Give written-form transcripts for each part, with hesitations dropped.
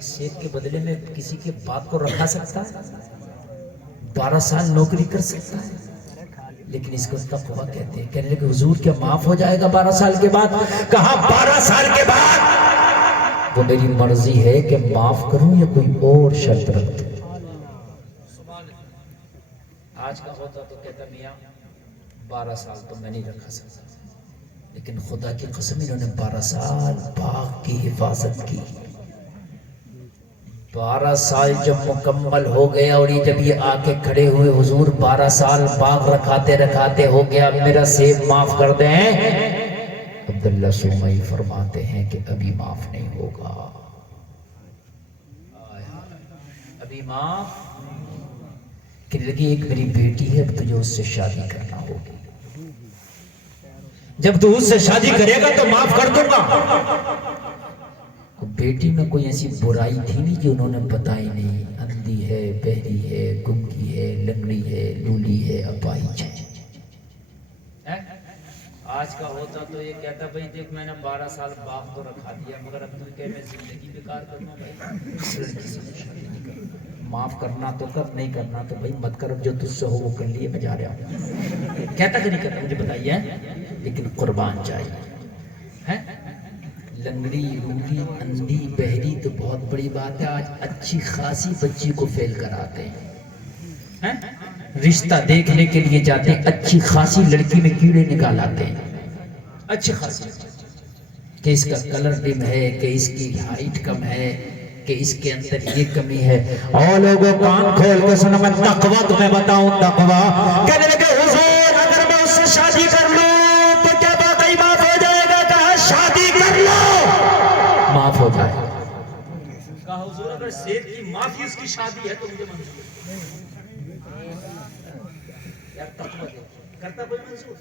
ایک سیب کے بدلے میں کسی کے باپ کو رکھا سکتا ہے؟ 12 سال نوکری کر سکتا ہے؟ لیکن اس کو تقویٰ کہتے ہیں۔ کہنے لگے حضور کیا معاف ہو جائے گا 12 سال کے بعد؟ کہا 12 سال کے بعد وہ میری مرضی ہے کہ معاف کروں یا کوئی اور شرط رکھ دوں۔ آج کا ہوتا تو کہتا میاں 12 سال تو میں نہیں رکھا سکتا، لیکن خدا کی قسم انہوں نے 12 سال باغ کی حفاظت کی۔ 12 سال جب مکمل ہو گیا اور یہ جب یہ آ کے کھڑے ہوئے حضور 12 سال باغ رکھاتے رکھاتے ہو گیا، میرا سیب معاف کر دیں۔ عبداللہ سومئی فرماتے ہیں کہ ابھی معاف نہیں ہوگا، ابھی معاف۔ کہنے لگی ایک میری بیٹی ہے، اب تجھے اس سے شادی کرنا ہوگی، جب تو اس سے شادی کرے گا تو معاف کر دوں گا۔ بیٹی میں کوئی ایسی برائی تھی نہیں جو انہوں نے بتائی نہیں، اندھی ہے، بہری ہے، گنگی ہے، لنگڑی ہے، لولی ہے، اپاہج ہے۔ آج کا ہوتا تو یہ کہتا بھائی دیکھ میں نے 12 سال باپ کو رکھا دیا، مگر اب تو کہ میں زندگی بیکار کرنا بھائی، اس لڑکی سے شادی نہیں کرنا۔ معاف کرنا تو کر، نہیں کرنا تو بھائی مت کر، جو تجھ سے ہو وہ کر لیے، میں جا رہا ہوں۔ کہتا کہ نہیں کہتا مجھے بتائیے، لیکن قربان چاہیے۔ لنگڑی، لولی، اندھی، بہری تو بہت بڑی بات ہے، آج اچھی خاصی بچی کو فیل کراتے ہیں، رشتہ دیکھنے کے لیے جاتے ہیں، اچھی خاصی لڑکی میں کیڑے نکال آتے ہیں، اچھی خاصی، کہ اس کا کلر ڈم ہے، کہ اس کی ہائٹ کم ہے، کہ اس کے اندر یہ کمی ہے۔ اور لوگوں کان کھول کے سنو، میں تقویٰ تمہیں بتاؤں، تقویٰ کہنے لگے حضور اگر میں اس سے شادی کر لوں تو کیا باقی معاف ہو جائے گا؟ کہا شادی کر لو معاف ہو جائے گا۔ کہا حضور اگر سیب کی معافی اس کی شادی ہے تو مجھے منظور یار تقویٰ کرتا کوئی منظور؟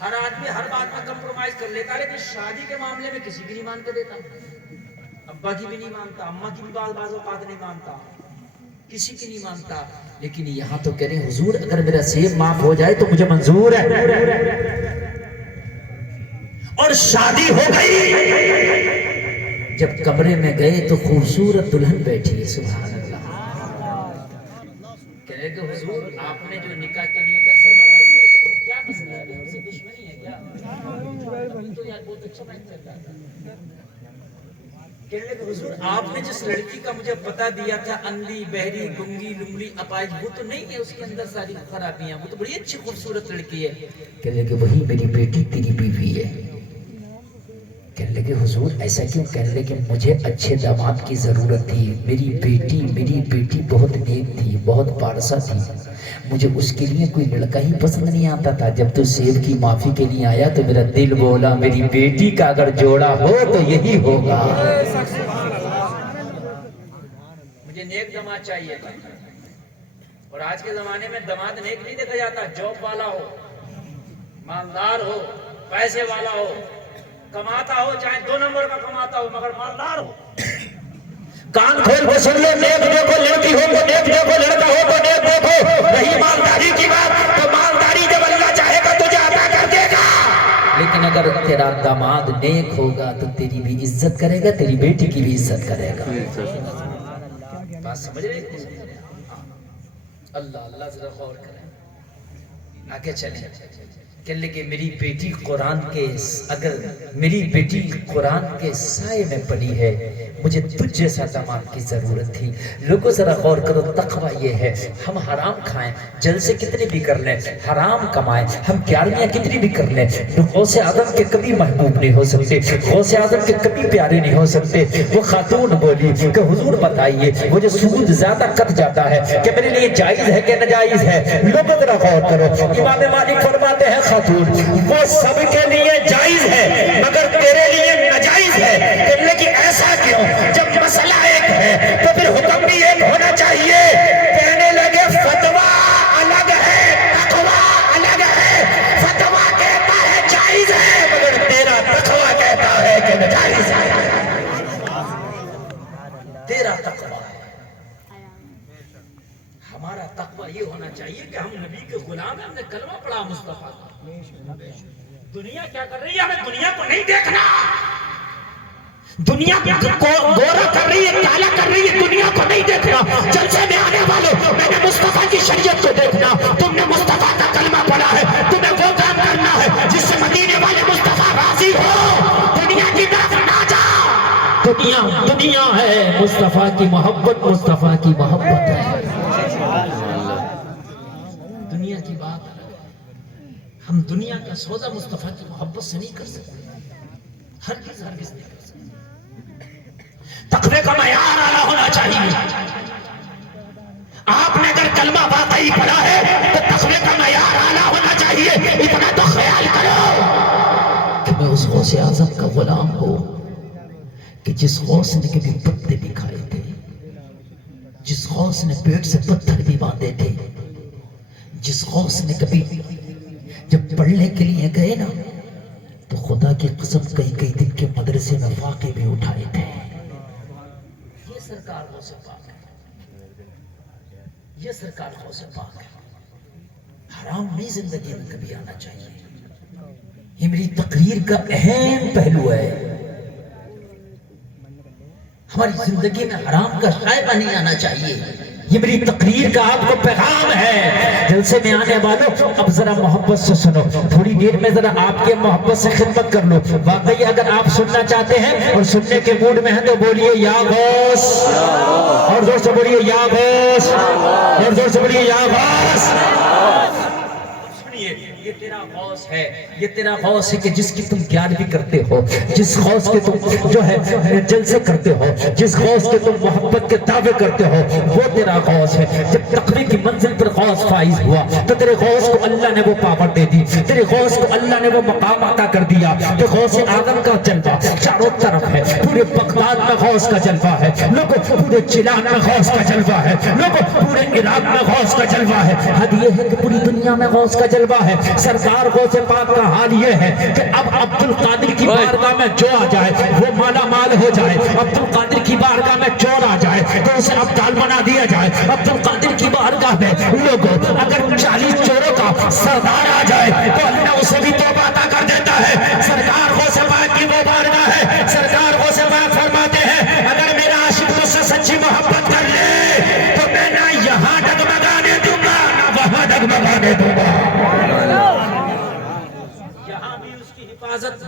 ہر آدمی ہر بات میں کمپرومائز کر لیتا، لیکن شادی کے معاملے میں کسی کی نہیں مان کے دیتا، ابا کی بھی نہیں مانتا، اماں کی بھی بعض اوقات نہیں مانتا، کسی کی نہیں مانتا۔ لیکن یہاں تو کہہ رہے ہیں حضور اگر میرا سیب معاف ہو جائے تو مجھے منظور ہے۔ اور شادی ہو گئی، جب کمرے میں گئے تو خوبصورت دلہن بیٹھی ہے، سبحان اللہ۔ کہہ رہے کہ حضور آپ نے جو نکاح کے لیے کیا مسئلہ ہے، ہم سے دشمنی ہے کیا؟ تو یار بہت اچھا بات چل رہا تھا۔ کہنے لگے حضور آپ نے جس لڑکی کا مجھے پتہ دیا تھا، اندھی، بہری، گنگی، لنگڑی، اپاہج، وہ تو نہیں ہے، اس کے اندر ساری خرابیاں، وہ تو بڑی اچھی خوبصورت لڑکی ہے۔ کہنے لگے وہی میری بیٹی تیری بیوی ہے۔ کہنے لگے حضور ایسا کیوں؟ کہنے لگے مجھے اچھے داماد کی ضرورت تھی، میری بیٹی بہت نیک تھی، بہت پارسا تھی، مجھے اس کے لیے کوئی لڑکا ہی پسند نہیں آتا تھا۔ جب تو سیب کی معافی کے لیے آیا تو میرا دل بولا میری بیٹی کا اگر جوڑا ہو تو یہی ہوگا۔ مجھے نیک داماد چاہیے تھا، اور آج کے زمانے میں داماد نیک نہیں دیکھا جاتا، جاب والا ہو، مالدار ہو، پیسے والا ہو، کماتا ہو، چاہے 2 نمبر کا کماتا ہو مگر مالدار ہو۔ کان کھول کے سن لو، نیک دیکھو لڑکی ہو تو نیک دیکھو، لڑکا ہو تو نیک دیکھو، رہی مالداری کی بات تو مالداری جب اللہ چاہے گا تجھے عطا کر دے گا، لیکن اگر تیرا داماد نیک ہوگا تو تیری بھی عزت کرے گا، تیری بیٹی کی بھی عزت کرے گا۔ بات سمجھ رہے ہیں؟ اللہ ذرا غور کریں، آگے چلیں۔ کہنے لگے میری بیٹی قرآن کے، اگر میری بیٹی قرآن کے سائے میں پلی ہے، مجھے تجھ جیسا داماد کی ضرورت تھی۔ لوگوں ذرا غور کرو، تقویٰ یہ ہے ہم حرام کھائیں، جلسے کتنے بھی کر لیں، حرام کمائیں، ہم گیارہویں کتنی بھی کر لیں، غوث اعظم کے کبھی محبوب نہیں ہو سکتے، غوث اعظم کے کبھی پیارے نہیں ہو سکتے۔ وہ خاتون بولی کہ حضور بتائیے مجھے سود زیادہ کٹ جاتا ہے کہ میرے لیے جائز ہے کہ ناجائز ہے؟ لوگوں ذرا غور کرو، امام مالک فرماتے ہیں خاتون وہ سب کے لیے جائز ہے مگر تیرے لیے ناجائز ہے۔ کہنے لگی ایسا کیوں؟ جب مسئلہ ایک ہے تو پھر حکم بھی ایک ہونا چاہیے۔ کہنے لگے فتویٰ الگ ہے، تقویٰ الگ ہے۔ فتویٰ کہتا ہے جائز ہے مگر تیرا تقویٰ کہتا ہے کہ ناجائز ہے۔ تیرا تقویٰ ہے، ہمارا تقویٰ یہ ہونا چاہیے کہ ہم نبی کے غلام ہیں، ہم نے کلمہ پڑھا مصطفیٰ کا۔ دنیا کیا کر رہی ہے ہمیں دنیا کو نہیں دیکھنا، دنیا کو گورا کر رہی ہے، کالا کر رہی ہے، دنیا کو نہیں دیکھنا۔ جلسے میں آنے والوں، میں نے مصطفیٰ کی شریعت کو دیکھنا۔ تم نے مصطفیٰ کا کلمہ پڑھا ہے، تمہیں وہ کام کرنا ہے جس سے مدینے والے مصطفیٰ راضی ہو۔ دنیا کی طرف نہ جا۔ دنیا ہے مصطفیٰ کی محبت، مصطفیٰ کی محبت ہے۔ دنیا کی بات ہے، ہم دنیا کا سودا مصطفیٰ کی محبت سے نہیں کر سکتے، ہرگز نہیں کر سکتے۔ تقوی کا معیار اعلیٰ ہونا چاہیے۔ آپ نے اگر کلمہ واقعی پڑھا ہے تو تقوی کا معیار اعلیٰ ہونا چاہیے۔ اتنا تو خیال کرو کہ میں اس غوث اعظم کا غلام ہوں کہ جس غوث نے کبھی پتے بھی کھائے تھے، جس غوث نے پیٹ سے پتھر بھی باندھے تھے، جس غوث نے کبھی جب پڑھنے کے لیے گئے نا تو خدا کی قسم کئی دن کے مدرسے میں فاقے بھی اٹھائے تھے۔ یہ سرکار غوث پاک ہے، یہ سرکار غوث پاک ہے۔ حرام نہیں زندگی میں کبھی آنا چاہیے۔ یہ میری تقریر کا اہم پہلو ہے۔ ہماری زندگی میں حرام کا شائبہ نہیں آنا چاہیے۔ یہ میری تقریر کا آپ کو پیغام ہے۔ جلسے میں آنے والوں اب ذرا محبت سے سنو، تھوڑی دیر میں ذرا آپ کے محبت سے خدمت کر لو۔ واقعی اگر آپ سننا چاہتے ہیں اور سننے کے موڈ میں ہیں تو بولیے یا غوث، اور زور سے بولیے یا غوث، اور زور سے بولیے یا غوث۔ یہ تیرا غوث ہے، یہ تیرا غوث ہے کہ جس کی تم گیارہویں کرتے ہو، جس غوث کے تم جو ہے جلسے کرتے ہو، جس غوث کے تم محبت کے دعوے کرتے ہو، وہ تیرا غوث ہے۔ جب تقوی کی منزل پر غوث فائز ہوا تو تیرے غوث کو اللہ نے وہ پاور دے دی، تیرے غوث کو اللہ نے وہ مقام عطا کر دیا کہ غوث اعظم کا جلوہ چاروں طرف ہے۔ پورے بغداد میں غوث کا جلوہ ہے، لوگوں پورے چیلان میں غوث کا جلوہ ہے، لوگوں پورے عراق میں غوث کا جلوہ ہے۔ حد یہ ہے کہ پوری دنیا میں غوث کا جلوہ ہے۔ سرکار غوث پاک کا حال یہ ہے کہ اب عبد القادر کی بارگاہ میں جو آ جائے وہ مالا مال ہو جائے۔ عبد القادر کی بارگاہ میں چور آ جائے تو اسے ابدال بنا دیا جائے۔ عبد القادر کی بارگاہ میں لوگوں اگر 40 چوروں کا سردار آ جائے تو اللہ اسے بھی توبہ عطا کر دیتا ہے۔ سرکار غوث پاک کی وہ بارگاہ ہے۔ سرکار غوث پاک فرماتے ہیں اگر میرا عاشق مجھ سے سچی محبت کر لے تو میں نہ یہاں ڈگمگانے دوں گا نہ وہاں ڈگمگانے دوں گا۔ وہاں بھی اس کی حفاظت۔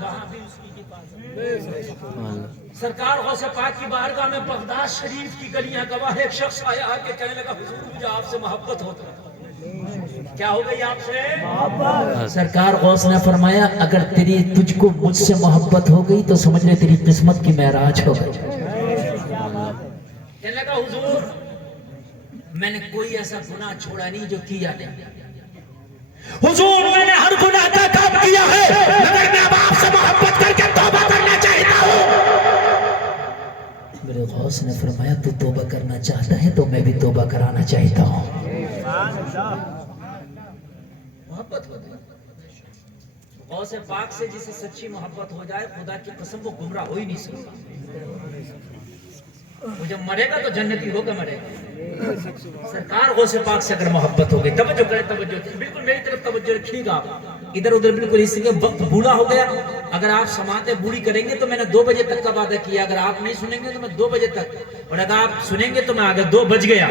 سرکار غوث پاک کی بارگاہ میں بغداد شریف کی گلیاں گواہ، ایک شخص آیا آ کے کہنے لگا حضور مجھے آپ سے محبت ہوتا ہے۔ کیا ہو گئی آپ سے محبت؟ سرکار غوث نے فرمایا اگر تجھ کو مجھ سے محبت ہو گئی تو سمجھ لے تیری قسمت کی معراج ہو گئی۔ کہنے لگا حضور میں نے کوئی ایسا گناہ چھوڑا نہیں جو کیا نہیں۔ حضور میں نے ہر گناہ کا کام کیا ہے مگر میں اب آپ سے محبت کر کے توبہ کرنا چاہتا ہوں۔ میرے غوث نے فرمایا تو توبہ کرنا چاہتا ہے تو میں بھی توبہ کرانا چاہتا ہوں۔ محبت ہو گئی غوث پاک سے، جسے سچی محبت ہو جائے خدا کی قسم وہ گمراہ ہو ہی نہیں سکتا۔ وہ جب مرے گا تو جنتی ہوگا مرے گا۔ سرکار غوث پاک سے اگر محبت ہو گئی، توجہ کریں، توجہ بالکل میری طرف توجہ رکھیے گا، ادھر ادھر بالکل اس لیے وقت بوڑھا ہو گیا۔ اگر آپ سماعتیں بوڑھی کریں گے تو میں نے 2 بجے تک کا وعدہ کیا، اگر آپ نہیں سنیں گے تو میں 2 بجے تک، اور اگر آپ سنیں گے تو میں اگر 2 بج گیا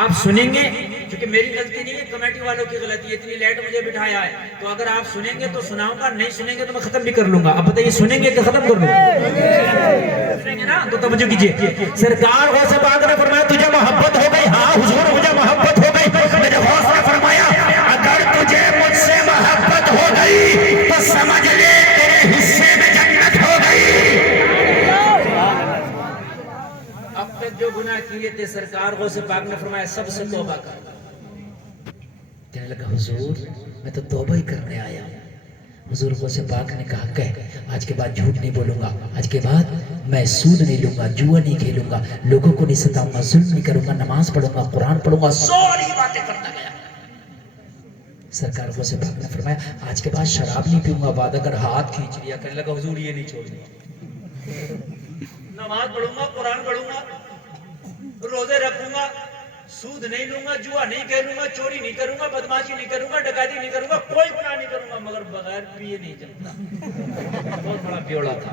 آپ سنیں گے، کیونکہ میری غلطی نہیں ہے کمیٹی والوں کی غلطی ہے، اتنی لیٹ مجھے بٹھایا ہے، تو اگر آپ سنیں گے تو سناؤں گا، نہیں سنیں گے تو میں ختم بھی کر لوں گا۔ اب بتائیے سنیں گے کہ ختم کر لوں گا؟ سنیں گے نا؟ تو توجہ کیجئے۔ سرکار غوث پاک نے فرمایا تجھے محبت ہو گئی؟ ہاں حضور مجھے محبت ہو گئی۔ میرے غوث نے فرمایا اگر تجھے مجھ سے محبت ہو گئی تو سمجھ لے تیرے حصے میں جنت ہو گئی۔ اب تک جو گناہ کیے تھے سرکار غوث پاک نے فرمایا سب سے توبہ کر۔ کہنے لگا حضور میں تو توبہ ہی کرنے آیا ہوں۔ حضور غوث پاک نے کہا کہ آج کے بعد جھوٹ نہیں بولوں گا، آج کے بعد میں سود نہیں لوں گا، جوا نہیں کھیلوں گا، لوگوں کو نہیں ستاؤں گا، ظلم نہیں کروں گا، نماز پڑھوں گا، قرآن پڑھوں گا، ساری باتیں کرتا گیا۔ سرکار غوث پاک نے فرمایا آج کے بعد شراب نہیں پیوں گا، وعدہ کر ہاتھ کھینچ لیا۔ کہنے لگا حضور یہ نہیں چھوڑنا، نماز پڑھوں گا، قرآن پڑھوں گا، روزے رکھوں گا، سود نہیں لوں گا، جوا نہیں کھیلوں گا، چوری نہیں کروں گا، بدماشی نہیں کروں گا، ڈکیتی نہیں کروں گا، کوئی گناہ نہیں کروں گا، مگر بغیر پیے نہیں چلتا۔ بہت بڑا بیوڑا تھا۔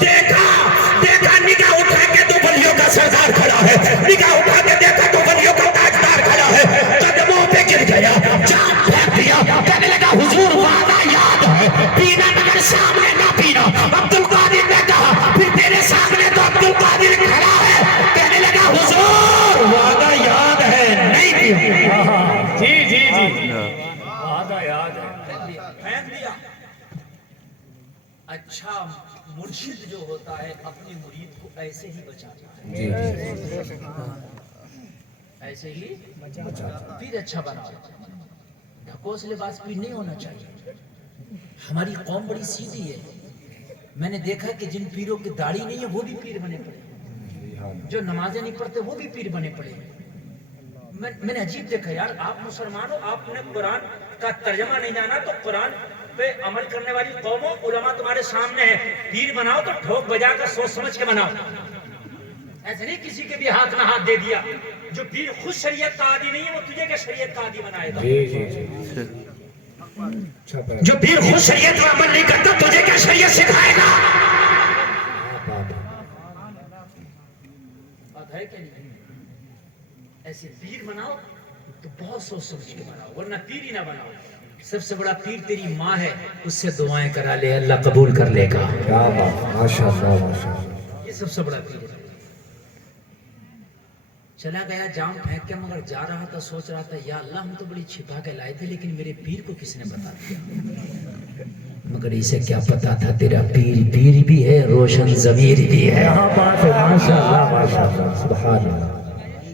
دیکھا دیکھا نگاہ اٹھا کے تو ولیوں کا سردار کھڑا ہے, نگاہ اٹھا کے دیکھا تو ولیوں کا تاجدار کھڑا ہے, قدموں پہ گر گیا, جام پھینک دیا, کہنے لگا حضور وعدہ یاد ہے, پینا مگر سامنے نہ پینا. عبد القادر نے کہا پھر تیرے سامنے تو عبد القادر کھڑا ہے, کہنے لگا حضور وعدہ یاد ہے نہیں پینا. جی جی جی وعدہ یاد ہے. پھینک دیا. اچھا مرشد جو ہوتا ہے اپنے مرید کو ایسے ہی بچاتا ہے, ایسے ہی پیر اچھا بنا. ڈھکوس لباس پیر نہیں ہونا چاہیے. ہماری قوم بڑی سیدھی ہے. میں نے دیکھا کہ جن پیروں کی داڑھی نہیں ہے وہ بھی پیر بنے پڑے, جو نمازیں نہیں پڑھتے وہ بھی پیر بنے پڑے. میں نے عجیب دیکھا یار, آپ مسلمان ہو, آپ نے قرآن کا ترجمہ نہیں جانا تو قرآن پہ عمل کرنے والی قوموں علماء تمہارے سامنے ہیں, پیر بناؤ تو ٹھوک بجا کر سوچ سمجھ کے بناؤ. ایسے نہیں کسی کے بھی ہاتھ میں ہاتھ دے دیا. جو پیر خود شریعت کا عادی نہیں ہے وہ تجھے کیا شریعت کا عادی بنائے گا. جو پیر خود شریعت پر عمل نہیں کرتا تجھے کیا شریعت سکھائے گا. بات ہے کہ نہیں. ایسے پیر بناؤ تو بہت سوچ سمجھ کے بناؤ, ورنہ پیر ہی نہ بناؤ. سب سے بڑا پیر تیری ماں ہے, اس سے دعائیں کرا لے, اللہ قبول کر لے گا. یہ سب سے بڑا پیر ہے. چلا گیا جام پھینک کے, مگر جا رہا تھا سوچ رہا تھا یا اللہ ہم تو بڑی چھپا کے لائے تھے لیکن میرے پیر کو کس نے بتا دیا. مگر اسے کیا پتا تھا تیرا پیر پیر بھی ہے, روشن ضمیر بھی ہے.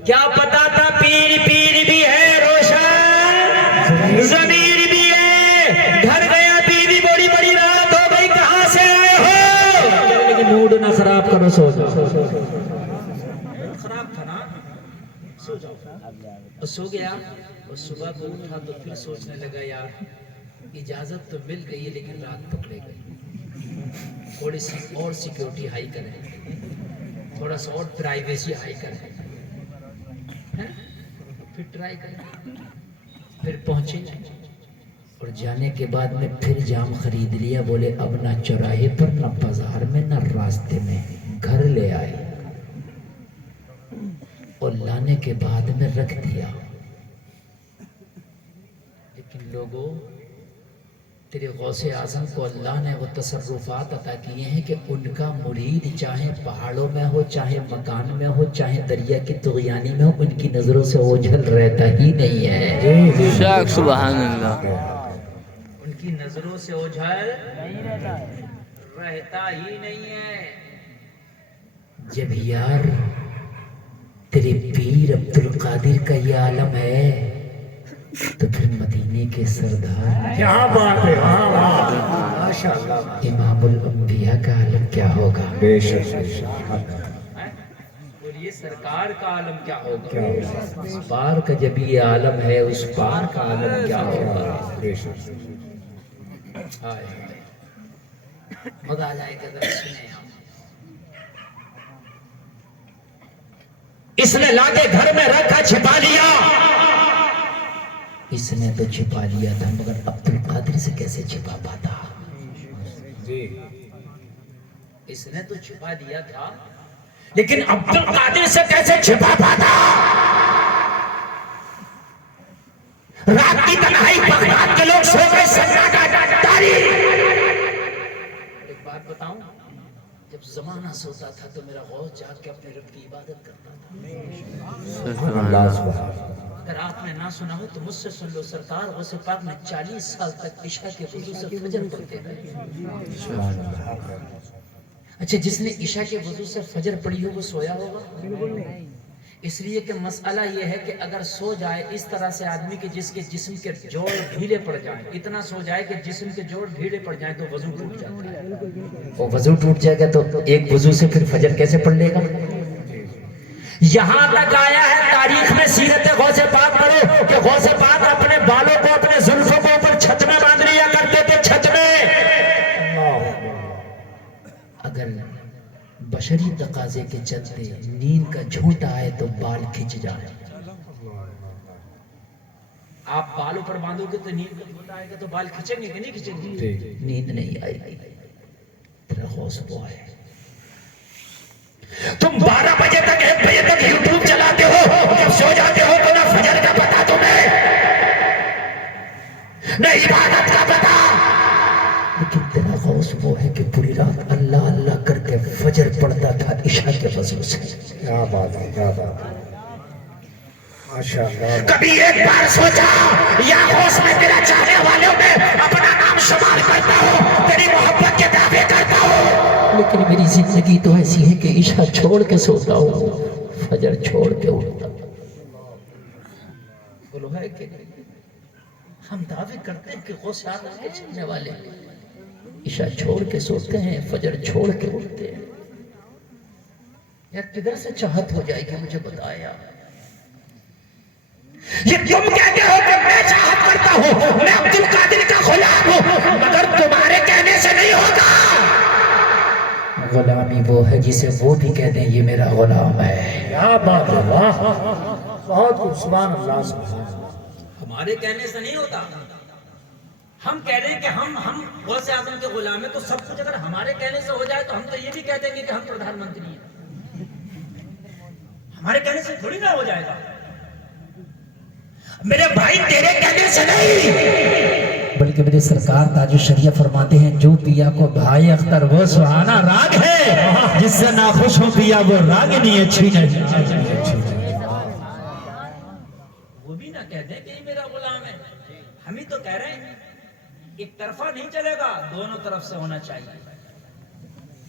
کیا پتا تھا پیر پیر بھی ہے, روشن ضمیر بھی ہے. گھر گیا بیوی, بڑی بڑی رات ہو گئی, کہاں سے آئے ہو. لیکن موڈ نہ خراب کرو, سو جاؤ. خراب تھا نا, سو جاؤ. اور سو گیا, اور صبح کو اٹھا تو پھر سوچنے لگا یار اجازت تو مل گئی ہے لیکن رات پکڑے گئی. تھوڑی سی اور سیکیورٹی ہائی کریں, تھوڑا سا اور پرائیویسی ہائی کریں, پھر ٹرائی کریں. پھر پہنچے اور جانے کے بعد میں پھر جام خرید لیا. بولے اب نہ چوراہے پر, نہ بازار میں, نہ راستے میں, گھر لے آئے اور لانے کے بعد میں رکھ دیا. لیکن لوگوں, تیرے غوث اعظم کو اللہ نے وہ تصرفات عطا کیے ہیں کہ ان کا مرید چاہے پہاڑوں میں ہو, چاہے مکان میں ہو, چاہے دریا کی طغیانی میں ہو, ان کی نظروں سے اوجھل رہتا ہی نہیں ہے. سبحان اللہ. ان کی نظروں سے اوجھل رہتا ہی نہیں ہے. جب یار تیرے پیر عبد القادر کا یہ عالم ہے تو پھر مدینے کے سردار کیا بات ہے. امام الانبیاء کا عالم کیا ہوگا. بے شک بولیے سرکار کا عالم کیا ہوگا. اس پار کا جب یہ عالم ہے, اس پار کا عالم کیا ہوگا. بے شک. مزہ آ جائے گا. سنیں آپ, اس نے لا کے گھر میں رکھا, چھپا لیا. اس نے تو چھپا لیا تھا مگر عبد القادر سے کیسے چھپا پاتا. اس نے تو چھپا دیا تھا لیکن عبد القادر سے کیسے چھپا پاتا. رات کی تنہائی, بغداد کے لوگ سو گئے, سجادہ داری. ایک بات بتاؤں, جب زمانہ سوتا تھا تو میرا غوث جاگ کے اپنے رب کی عبادت کرتا تھا. اللہ سبحانہ. اگر آپ نے نہ سنا ہو تو مجھ سے سن لو. سرکار غوث پاک میں 40 سال تک عشاء کے وضو سے فجر پڑھتے رہے. اچھا, جس نے عشاء کے وضو سے فجر پڑھی ہو وہ سویا ہوگا. اس لیے کہ مسئلہ یہ ہے کہ اگر سو جائے اس طرح سے آدمی کے جس کے جسم کے جوڑ ڈھیلے پڑ جائیں, اتنا سو جائے کہ جسم کے جوڑ ڈھیلے پڑ جائیں تو وضو ٹوٹ جاتا ہے. وہ وضو ٹوٹ جائے گا تو ایک وضو سے پھر فجر کیسے پڑھ لے گا. یہاں تک آیا ہے تاریخ میں, سیرت غوث پاک پڑھو کہ غوث پاک اپنے بالوں کو, اپنے زلفوں کو اوپر چھت میں باندھ لیا کرتے تھے. چھت میں اگر بشری تقاضے کے چلتے نیند کا جھونٹا آئے تو بال کھچ جائے. آپ بالوں پر باندھو گے تو نیند کا جھونٹا آئے گا تو بال کھچیں گے کہ نہیں کھچیں گے. نیند نہیں آئے گی. تیرا غوث وہ ہے تم 12 بجے تک 1 بجے تک یوٹیوب چلاتے ہو، جب سو جاتے ہو تو نہ فجر کا پتا تمہیں، نہ عبادت کا پتا. لیکن تیرا غوث وہ ہے کہ پوری رات اللہ اللہ کر کے فجر پڑتا تھا عشاء کے وضو سے. کیا بات ہے، کیا بات ہے، ماشاءاللہ. کبھی ایک بار سوچا یا غوث میں تیرا چاہنے والوں میں اپنا نام شمار کرتا ہوں، تیری محبت کے دعوے کرتا ہوں، لیکن میری زندگی تو ایسی ہے کہ عشاء چھوڑ کے سوتا ہوں، فجر چھوڑ کے اٹھتا ہوں. بولو ہے کہ ہم دعوے کرتے ہیں کہ غوث اعظم کے چلنے والے عشاء چھوڑ کے سوتے ہیں، فجر چھوڑ کے اٹھتے ہیں. یار کدھر سے چاہت ہو جائے گی مجھے بتایا. یہ تم کہتے ہو کہ میں چاہت کرتا ہوں، میں عبد القادر کا غلام ہوں، مگر تمہارے کہنے سے نہیں ہوگا. غلامی وہ ہے جسے وہ بھی کہہ دیں یہ میرا غلام ہے. کیا بات ہے، واہ، بہت خوب، سبحان اللہ، سبحان اللہ. ہمارے کہنے سے نہیں ہوتا. ہم کہہ رہے ہیں کہ ہم غوث اعظم کے غلام ہیں، تو سب کچھ اگر ہمارے کہنے سے ہو جائے تو ہم تو یہ بھی کہہ دیں گے کہ ہم پردھان منتری ہیں. ہمارے کہنے سے تھوڑی نہ ہو جائے گا. میرے بھائی تیرے کہنے سے نہیں، بلکہ میرے سرکار تاج الشریعہ فرماتے ہیں جو پیا کو بھائی اختر وہ سہانا راگ ہے، جس سے ناخوش ہو پیا وہ راگنی اچھی نہیں. وہ بھی نہ کہہ دیں کہ یہ میرا غلام ہے. ہم ہی تو کہہ رہے ہیں ایک طرفہ نہیں چلے گا، دونوں طرف سے ہونا چاہیے،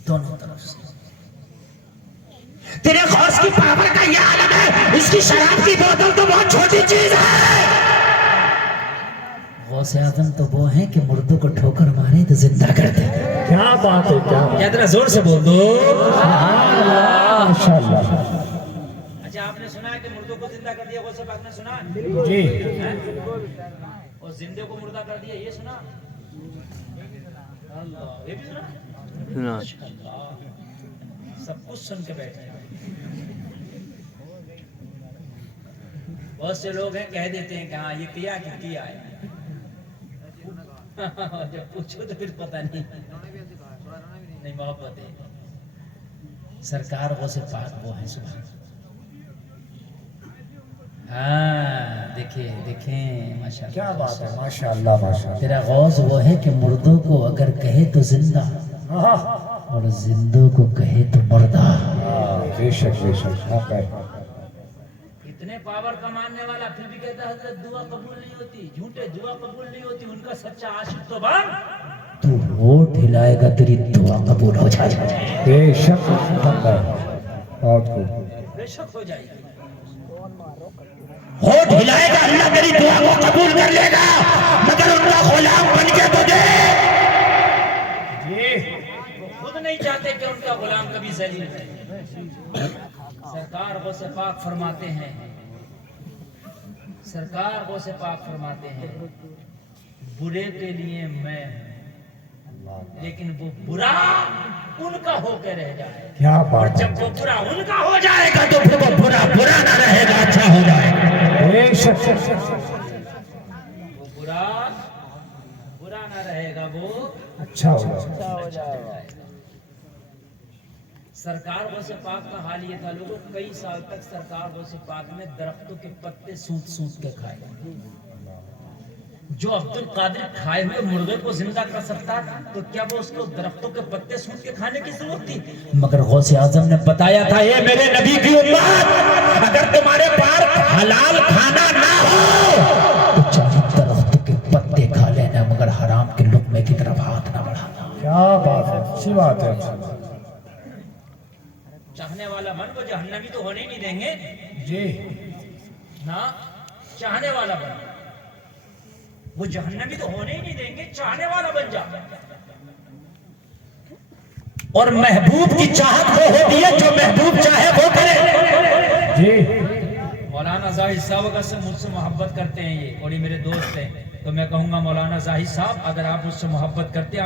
دونوں طرف سے. تیرے غوث کی پاور کا یہ عالم ہے، اس کی شراب کی بوتل تو بہت چھوٹی چیز ہے. غوث اعظم تو وہ ہیں کہ مردوں کو ٹھوکر مارے تو زندہ کر دے. کیا بات ہے، کیا بات ہے، کیا ذرا زور سے بول دو. ماشاءاللہ. اچھا آپ نے سنا ہے کہ مردوں کو زندہ کر دیا، غوث پاک نے سنا؟ جی، اور زندے کو مردہ کر دیا، یہ سنا؟ اللہ، یہ بھی سنا؟ سب کچھ سن کے بیٹھے ہیں. بہت سے لوگ ہیں کہہ دیتے ہیں کہ ہاں یہ کیا کہ کیا ہے. جب پوچھو تو پھر پتہ نہیں محبت ہے. سرکار غوث پاک وہ ہیں. سبحان. ہاں دیکھیں ماشاءاللہ. کیا بات ہے، ماشاءاللہ، ماشاءاللہ. تیرا غوث وہ ہے کہ مردوں کو اگر کہے تو زندہ، اور زندوں کو کہے تو مردہ. بے شک، بے شک، حق ہے. اتنے پاور کا ماننے والا پھر بھی کہتا ہے حضرت دعا قبول نہیں ہوتی. جھوٹے دعا قبول نہیں ہوتی. ان کا سچا عاشق تو بن. تو ووٹ ہلائے گا تیری دعا قبول ہو جائے گا. بے شک، حق ہے، بہت خوب. بے شک ہو جائے گی. ووٹ ہلائے گا اللہ تیری دعا کو قبول کر لے گا، مگر ان کا غلام بن کے تو دے. وہ خود نہیں چاہتے کہ ان کا غلام کبھی ذلیل ہے. سرکار غوث پاک فرماتے ہیں، سرکار غوث پاک فرماتے ہیں برے کے لیے میں ہوں، لیکن وہ برا ان کا ہو کے رہ جائے. کیا اور بات ہے، جب وہ برا ان کا ہو جائے آئے گا تو پھر وہ برا برا نہ رہے گا، اچھا ہو جائے گا. بے شک. وہ برا نہ رہے گا، وہ اچھا ہو جائے. سرکار غوث پاک کا حال یہ تھا، لوگوں کئی سال تک سرکار غوث پاک نے درختوں کے پتے سونت سونت کے کھائے. جو عبد القادر کھائے ہوئے مردے کو زندہ کر سکتا تو کیا وہ اس کو درختوں کے پتے سونت کے کھانے کی ضرورت تھی؟ مگر غوث اعظم نے بتایا تھا اے میرے نبی کی امت، اگر تمہارے پاس حلال کھانا نہ ہو تو چاہے درختوں کے پتے کھا لینا، مگر حرام کے لقمے کی طرف ہاتھ نہ بڑھانا. کیا بات ہے، اچھی بات ہے. چاہنے والا من کو جہنمی تو ہونے ہی نہیں دیں گے جی، نا. چاہنے والا بن، وہ جہنمی تو ہونے ہی نہیں دیں گے. چاہنے والا بن جا. اور محبوب کی چاہت وہ ہوتی ہے جو محبوب چاہے وہ کرے. جی. مولانا زاہد صاحب اگر سے مجھ سے محبت کرتے ہیں یہ، اور یہ میرے دوست ہیں، تو میں کہوں گا مولانا زاہد صاحب اگر آپ مجھ سے محبت کرتے ہیں